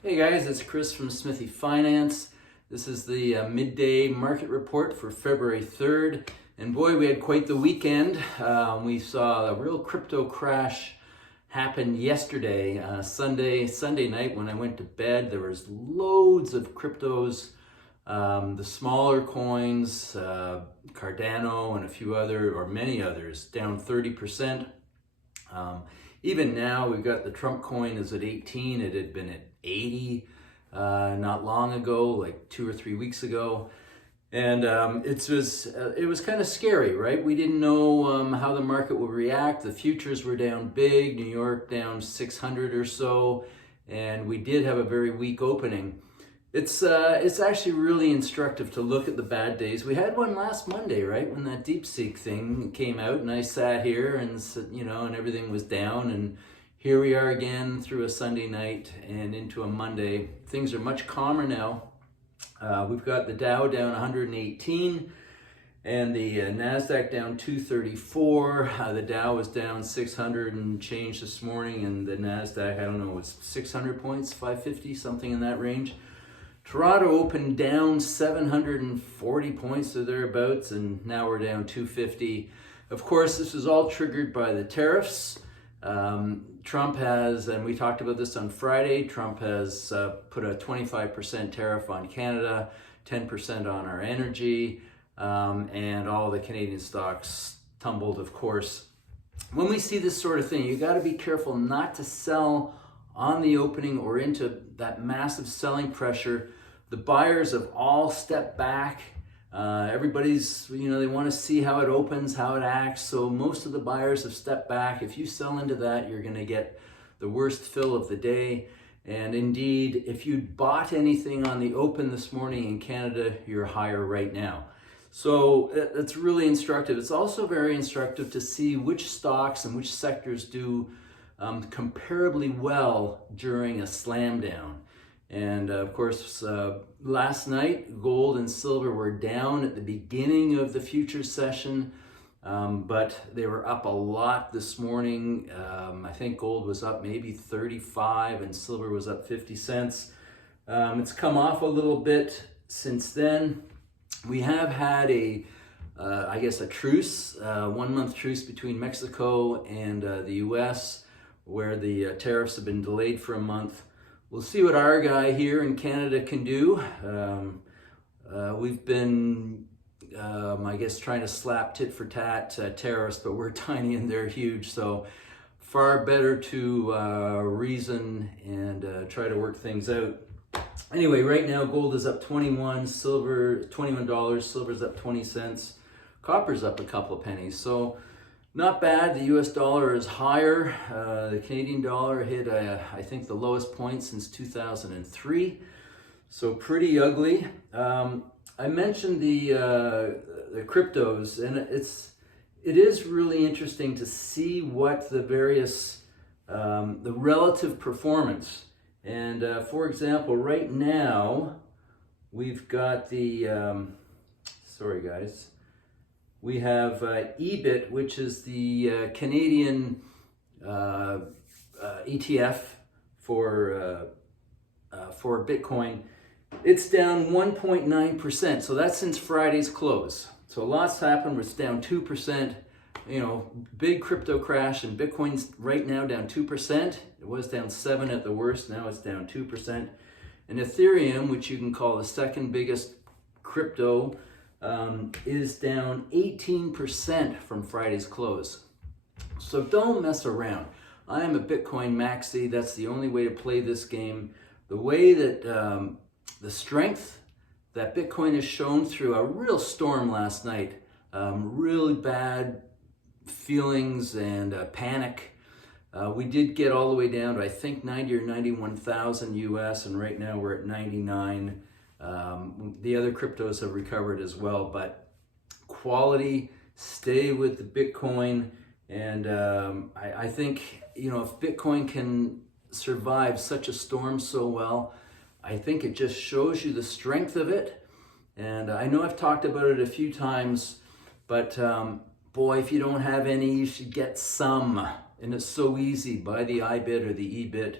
Hey guys, it's Chris from Smithy Finance. This is the midday market report for February 3rd. And boy, we had quite the weekend. We saw a real crypto crash happen yesterday, Sunday night when I went to bed. There was loads of cryptos, the smaller coins, Cardano and a few other, or many others, down 30%. Even now, we've got the Trump coin is at 18. It had been at 80 not long ago, like 2 or 3 weeks ago. And it was kind of scary, right? We didn't know how the market would react. The futures were down big, New York down 600 or so, and we did have a very weak opening. It's actually really instructive to look at the bad days. We had one last Monday, right, when that DeepSeek thing came out, and I sat here and and everything was down, and here we are again through a Sunday night and into a Monday. Things are much calmer now. We've got the Dow down 118 and the NASDAQ down 234. The Dow was down 600 and change this morning, and the NASDAQ, I don't know, was 600 points, 550, something in that range. Toronto opened down 740 points or thereabouts, and now we're down 250. Of course, this is all triggered by the tariffs. Trump has, and we talked about this on Friday, Trump has put a 25% tariff on Canada, 10% on our energy, and all the Canadian stocks tumbled, of course. When we see this sort of thing, you got to be careful not to sell on the opening or into that massive selling pressure. The buyers have all stepped back. Everybody's, they want to see how it opens, how it acts. So most of the buyers have stepped back. If you sell into that, you're going to get the worst fill of the day. And indeed, if you bought anything on the open this morning in Canada, you're higher right now. So that's really instructive. It's also very instructive to see which stocks and which sectors do comparably well during a slam down. And of course, last night, gold and silver were down at the beginning of the futures session, but they were up a lot this morning. I think gold was up maybe 35 and silver was up 50 cents. It's come off a little bit since then. We have had a truce, 1 month truce between Mexico and the US, where the tariffs have been delayed for a month. We'll see what our guy here in Canada can do. We've been, trying to slap tit for tat tariffs, but we're tiny and they're huge. So far better to reason and try to work things out. Anyway, right now gold is up 21, silver $21, silver's up 20 cents, copper's up a couple of pennies. So not bad. The US dollar is higher. The Canadian dollar hit, I think, the lowest point since 2003. So pretty ugly. I mentioned the cryptos, and it is really interesting to see what the various, the relative performance. And for example, right now, we've got the, sorry guys, we have EBIT, which is the Canadian ETF for Bitcoin. It's down 1.9%. So that's since Friday's close. So lots happened. It's down 2%. Big crypto crash, and Bitcoin's right now down 2%. It was down 7 at the worst. Now it's down 2%. And Ethereum, which you can call the second biggest crypto, is down 18% from Friday's close. So don't mess around. I am a Bitcoin maxi. That's the only way to play this game. The way that the strength that Bitcoin has shown through a real storm last night, really bad feelings and panic. We did get all the way down to, I think, 90 or 91,000 US, and right now we're at 99. The other cryptos have recovered as well, but quality, stay with the Bitcoin. And I think, if Bitcoin can survive such a storm so well, I think it just shows you the strength of it. And I know I've talked about it a few times, but boy, if you don't have any, you should get some. And it's so easy. Buy the iBit or the EBIT.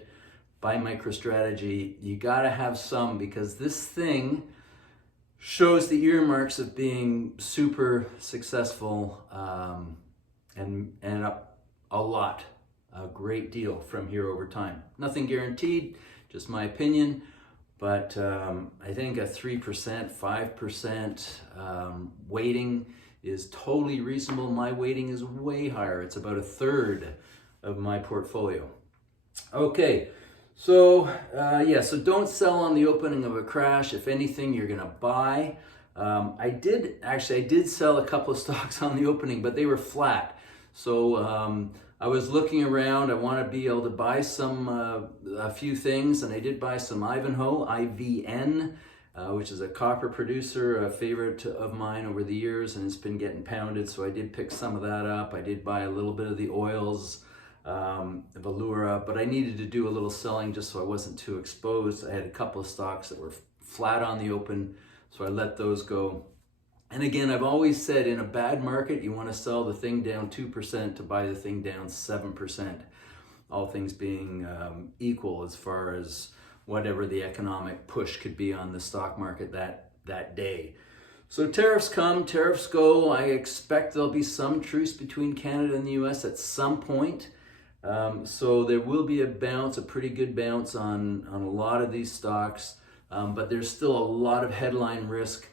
by MicroStrategy. You got to have some, because this thing shows the earmarks of being super successful, and a great deal from here over time. Nothing guaranteed, just my opinion, but I think a 3%, 5% weighting is totally reasonable. My weighting is way higher. It's about a third of my portfolio. Okay, so so don't sell on the opening of a crash. If anything, you're gonna buy. I did sell a couple of stocks on the opening, but they were flat. So I was looking around. I want to be able to buy a few things, and I did buy some Ivanhoe, IVN, which is a copper producer, a favorite of mine over the years, and it's been getting pounded, so I did pick some of that up. I did buy a little bit of the oils, Valeura, but I needed to do a little selling just so I wasn't too exposed. I had a couple of stocks that were flat on the open, so I let those go. And again, I've always said, in a bad market, you want to sell the thing down 2% to buy the thing down 7%, all things being equal as far as whatever the economic push could be on the stock market that day. So tariffs come, tariffs go. I expect there'll be some truce between Canada and the US at some point. So there will be a pretty good bounce on a lot of these stocks, but there's still a lot of headline risk.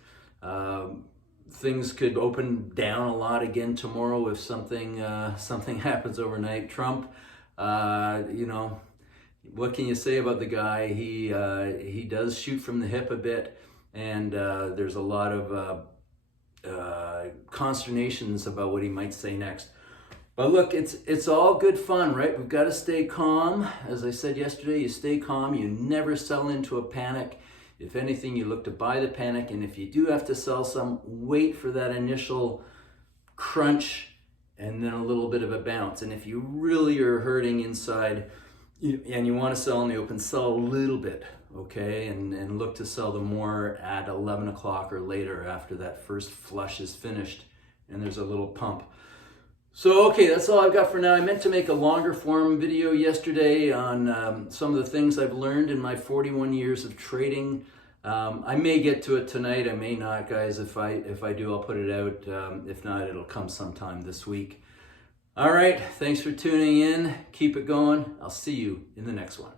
Things could open down a lot again tomorrow if something happens overnight. Trump, what can you say about the guy? He does shoot from the hip a bit, and there's a lot of consternations about what he might say next. But look, it's all good fun, right? We've got to stay calm. As I said yesterday, you stay calm. You never sell into a panic. If anything, you look to buy the panic, and if you do have to sell some, wait for that initial crunch and then a little bit of a bounce. And if you really are hurting inside and you want to sell in the open, sell a little bit, okay? And look to sell the more at 11 o'clock or later, after that first flush is finished and there's a little pump. So, okay, that's all I've got for now. I meant to make a longer form video yesterday on some of the things I've learned in my 41 years of trading. I may get to it tonight. I may not, guys. If I do, I'll put it out. If not, it'll come sometime this week. All right, thanks for tuning in. Keep it going. I'll see you in the next one.